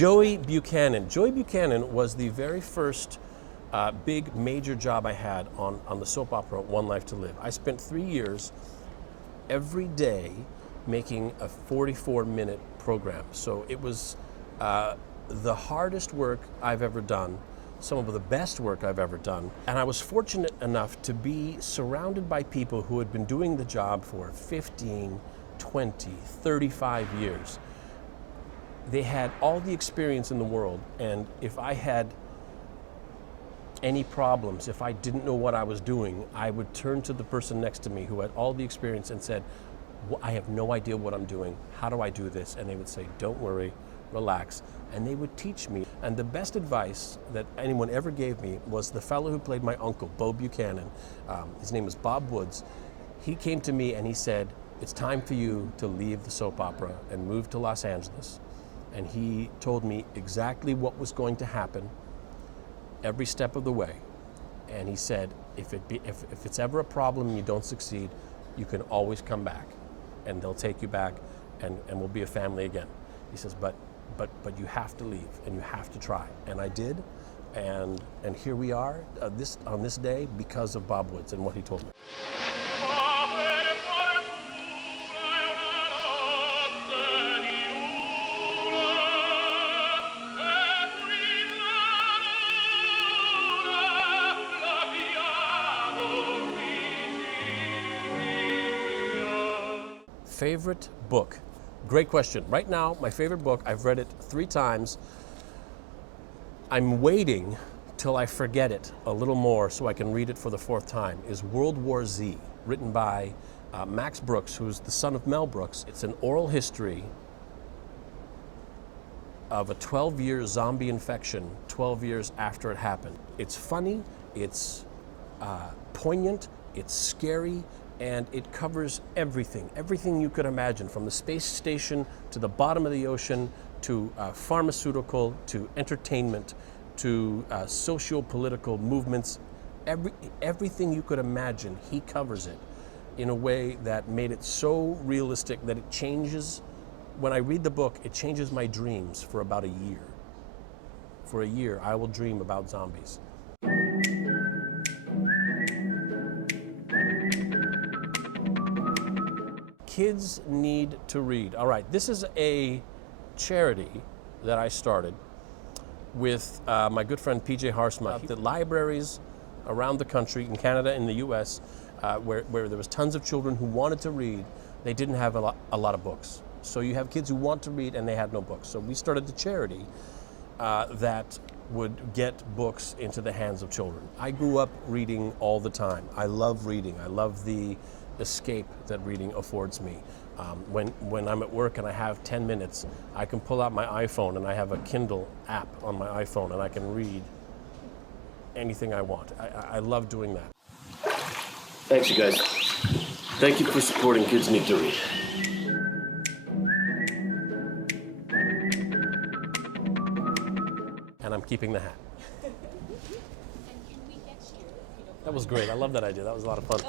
Joey Buchanan. Joey Buchanan was the very first big major job I had on the soap opera One Life to Live. I spent 3 years every day making a 44-minute program. So it was the hardest work I've ever done, some of the best work I've ever done. And I was fortunate enough to be surrounded by people who had been doing the job for 15, 20, 35 years. They had all the experience in the world, and if I had any problems, if I didn't know what I was doing, I would turn to the person next to me who had all the experience and said, I have no idea what I'm doing. How do I do this? And they would say, don't worry, relax. And they would teach me. And the best advice that anyone ever gave me was the fellow who played my uncle, Bo Buchanan. His name was Bob Woods. He came to me and he said, it's time for you to leave the soap opera and move to Los Angeles. And he told me exactly what was going to happen every step of the way. And he said, if it's ever a problem and you don't succeed, you can always come back and they'll take you back and we'll be a family again. He says, but you have to leave and you have to try. And I did, and here we are on this day because of Bob Woods and what he told me. Favorite book? Great question. Right now, my favorite book, I've read it 3 times. I'm waiting till I forget it a little more so I can read it for the 4th time, is World War Z, written by Max Brooks, who's the son of Mel Brooks. It's an oral history of a 12-year zombie infection 12 years after it happened. It's funny, it's poignant, it's scary, and it covers everything you could imagine, from the space station to the bottom of the ocean, to pharmaceutical, to entertainment, to socio-political movements. Everything you could imagine, he covers it in a way that made it so realistic that it changes. When I read the book, it changes my dreams for about a year. For a year, I will dream about zombies. Kids need to read. All right, this is a charity that I started with my good friend PJ Haarsma. The libraries around the country, in Canada, in the US, where there was tons of children who wanted to read, they didn't have a lot of books. So you have kids who want to read and they had no books. So we started the charity that would get books into the hands of children. I grew up reading all the time. I love reading. I love the escape that reading affords me. When I'm at work and I have 10 minutes, I can pull out my iPhone and I have a Kindle app on my iPhone and I can read anything I want. I love doing that. Thanks, you guys. Thank you for supporting Kids Need to Read. And I'm keeping the hat. And can we get you? That was great. I love that idea. That was a lot of fun.